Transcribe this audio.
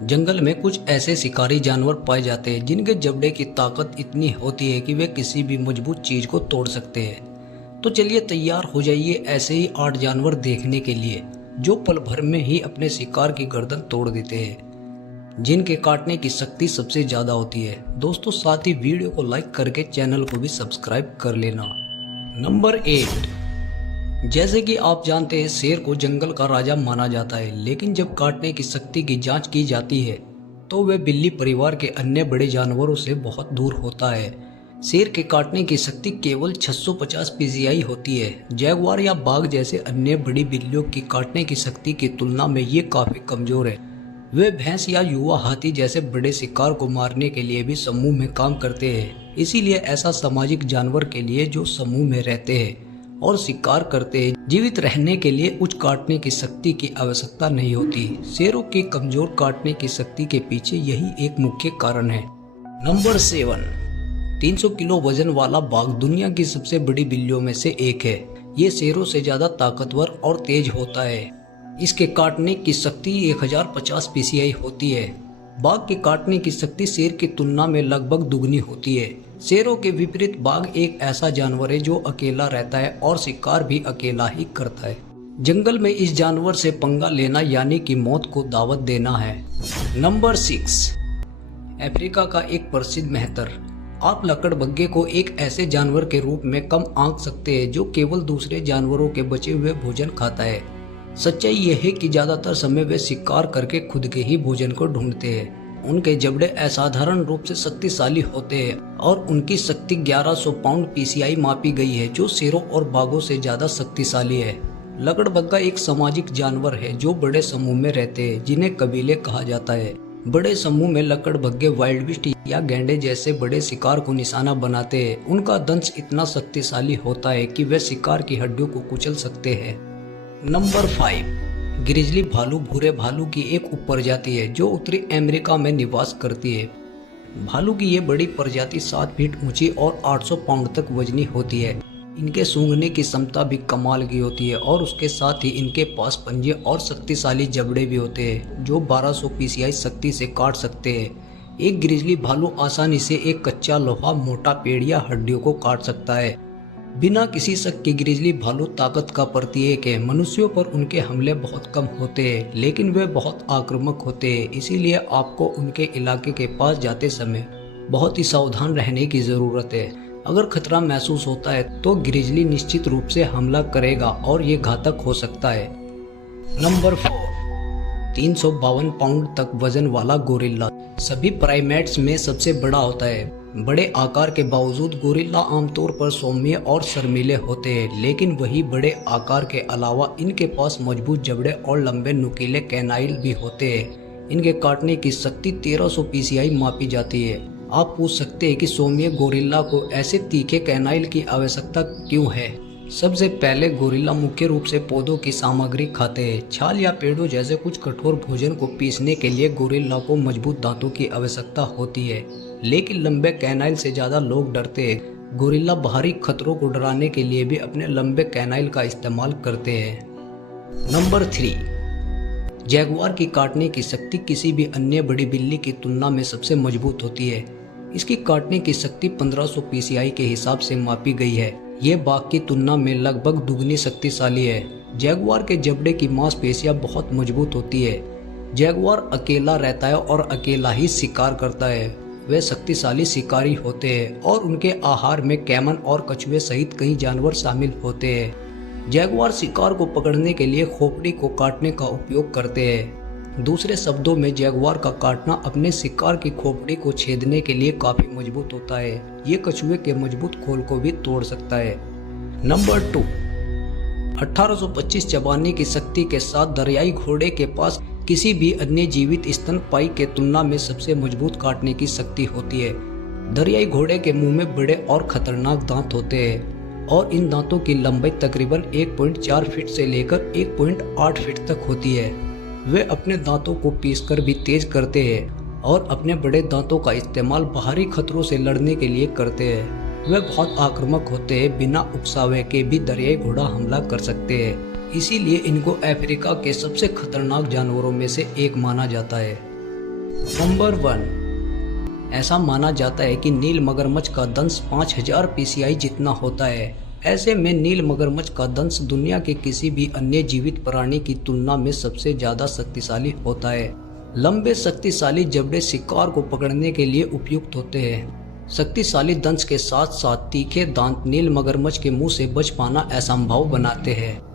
जंगल में कुछ ऐसे शिकारी जानवर पाए जाते हैं जिनके जबड़े की ताकत इतनी होती है कि वे किसी भी मजबूत चीज को तोड़ सकते हैं। तो चलिए तैयार हो जाइए ऐसे ही 8 जानवर देखने के लिए जो पल भर में ही अपने शिकार की गर्दन तोड़ देते हैं, जिनके काटने की शक्ति सबसे ज्यादा होती है। दोस्तों साथ ही वीडियो को लाइक करके चैनल को भी सब्सक्राइब कर लेना। नंबर 8, जैसे कि आप जानते हैं शेर को जंगल का राजा माना जाता है, लेकिन जब काटने की शक्ति की जांच की जाती है तो वह बिल्ली परिवार के अन्य बड़े जानवरों से बहुत दूर होता है। शेर के काटने की शक्ति केवल 650 psi होती है। जैगुआर या बाघ जैसे अन्य बड़ी बिल्लियों की काटने की शक्ति की तुलना में ये काफी कमजोर है। वे भैंस या युवा हाथी जैसे बड़े शिकार को मारने के लिए भी समूह में काम करते हैं। इसीलिए ऐसा सामाजिक जानवर के लिए जो समूह में रहते हैं और शिकार करते हैं, जीवित रहने के लिए उच्च काटने की शक्ति की आवश्यकता नहीं होती। शेरों की कमजोर काटने की शक्ति के पीछे यही एक मुख्य कारण है। नंबर 7, 300 किलो वजन वाला बाघ दुनिया की सबसे बड़ी बिल्लियों में से एक है। ये शेरों से ज्यादा ताकतवर और तेज होता है। इसके काटने की शक्ति 1050 psi होती है। बाघ के काटने की शक्ति शेर की तुलना में लगभग दुगनी होती है। शेरों के विपरीत बाघ एक ऐसा जानवर है जो अकेला रहता है और शिकार भी अकेला ही करता है। जंगल में इस जानवर से पंगा लेना यानी कि मौत को दावत देना है। नंबर 6, अफ्रीका का एक प्रसिद्ध मेहतर। आप लकड़बग्घे को एक ऐसे जानवर के रूप में कम आंक सकते हैं जो केवल दूसरे जानवरों के बचे हुए भोजन खाता है। सच्चाई यह है कि ज्यादातर समय वे शिकार करके खुद के ही भोजन को ढूंढते हैं। उनके जबड़े असाधारण रूप से शक्तिशाली होते हैं और उनकी शक्ति 1100 पाउंड psi मापी गई है, जो शेरों और बाघों से ज्यादा शक्तिशाली है। लकड़बग्घा एक सामाजिक जानवर है जो बड़े समूह में रहते हैं, जिन्हें कबीले कहा जाता है। बड़े समूह में लकड़बग्घे वाइल्ड बीस्ट या गैंडे जैसे बड़े शिकार को निशाना बनाते हैं। उनका दंश इतना शक्तिशाली होता है कि वे शिकार की हड्डियों को कुचल सकते हैं। नंबर 5, ग्रिजली भालू भूरे भालू की एक उपप्रजाति है जो उत्तरी अमेरिका में निवास करती है। भालू की ये बड़ी प्रजाति 7 फीट ऊंची और 800 पाउंड तक वजनी होती है। इनके सूंघने की क्षमता भी कमाल की होती है और उसके साथ ही इनके पास पंजे और शक्तिशाली जबड़े भी होते हैं जो 1200 psi शक्ति से काट सकते हैं। एक ग्रिजली भालू आसानी से एक कच्चा लोहा, मोटा पेड़ या हड्डियों को काट सकता है। बिना किसी शक के ग्रिजली भालू ताकत का प्रतीक है। मनुष्यों पर उनके हमले बहुत कम होते हैं, लेकिन वे बहुत आक्रामक होते हैं। इसीलिए आपको उनके इलाके के पास जाते समय बहुत ही सावधान रहने की जरूरत है। अगर खतरा महसूस होता है तो ग्रिजली निश्चित रूप से हमला करेगा और ये घातक हो सकता है। नंबर 4, 352 पाउंड तक वजन वाला गोरिल्ला सभी प्राइमेट्स में सबसे बड़ा होता है। बड़े आकार के बावजूद गोरिल्ला आमतौर पर सौम्य और शर्मीले होते हैं, लेकिन वही बड़े आकार के अलावा इनके पास मजबूत जबड़े और लंबे नुकीले कैनाइल भी होते हैं। इनके काटने की शक्ति 1300 psi मापी जाती है। आप पूछ सकते हैं कि सौम्य गोरिल्ला को ऐसे तीखे कैनाइल की आवश्यकता क्यों है। सबसे पहले गोरिल्ला मुख्य रूप से पौधों की सामग्री खाते हैं। छाल या पेड़ों जैसे कुछ कठोर भोजन को पीसने के लिए गोरिल्ला को मजबूत दांतों की आवश्यकता होती है, लेकिन लंबे कैनाइल से ज्यादा लोग डरते हैं। गोरिल्ला बाहरी खतरों को डराने के लिए भी अपने लंबे कैनाइल का इस्तेमाल करते हैं। नंबर 3, जैगुआर की काटने की शक्ति किसी भी अन्य बड़ी बिल्ली की तुलना में सबसे मजबूत होती है। इसकी काटने की शक्ति 1500 psi के हिसाब से मापी गई है। ये बाघ की तुलना में लगभग दुगनी शक्तिशाली है। जैगुआर के जबड़े की मांसपेशियां बहुत मजबूत होती है। जैगुआर अकेला रहता है और अकेला ही शिकार करता है। वे शक्तिशाली शिकारी होते हैं और उनके आहार में कैमन और कछुए सहित कई जानवर शामिल होते हैं। जैगुआर शिकार को पकड़ने के लिए खोपड़ी को काटने का उपयोग करते हैं। दूसरे शब्दों में जैगुआर का काटना अपने शिकार की खोपड़ी को छेदने के लिए काफी मजबूत होता है। ये कछुए के मजबूत खोल को भी तोड़ सकता है। नंबर 2, 1825 चबाने की शक्ति के साथ दरियाई घोड़े के पास किसी भी अन्य जीवित स्तनपायी के तुलना में सबसे मजबूत काटने की शक्ति होती है। दरियाई घोड़े के मुंह में बड़े और खतरनाक दांत होते हैं और इन दांतों की लंबाई तकरीबन 1.4 फीट से लेकर 1.8 फीट तक होती है। वे अपने दांतों को पीसकर भी तेज करते हैं और अपने बड़े दांतों का इस्तेमाल बाहरी खतरों से लड़ने के लिए करते हैं। वे बहुत आक्रामक होते हैं। बिना उकसावे के भी दरियाई घोड़ा हमला कर सकते हैं। इसीलिए इनको अफ्रीका के सबसे खतरनाक जानवरों में से एक माना जाता है। नंबर 1। ऐसा माना जाता है कि नील मगरमच्छ का दंश 5000 psi जितना होता है। ऐसे में नील मगरमच्छ का दंश दुनिया के किसी भी अन्य जीवित प्राणी की तुलना में सबसे ज़्यादा शक्तिशाली होता है। लंबे शक्तिशाली जबड़े शिकार को पकड़ने के लिए उपयुक्त होते हैं। शक्तिशाली दंश के साथ साथ तीखे दांत नील मगरमच्छ के मुंह से बच पाना असंभव बनाते हैं।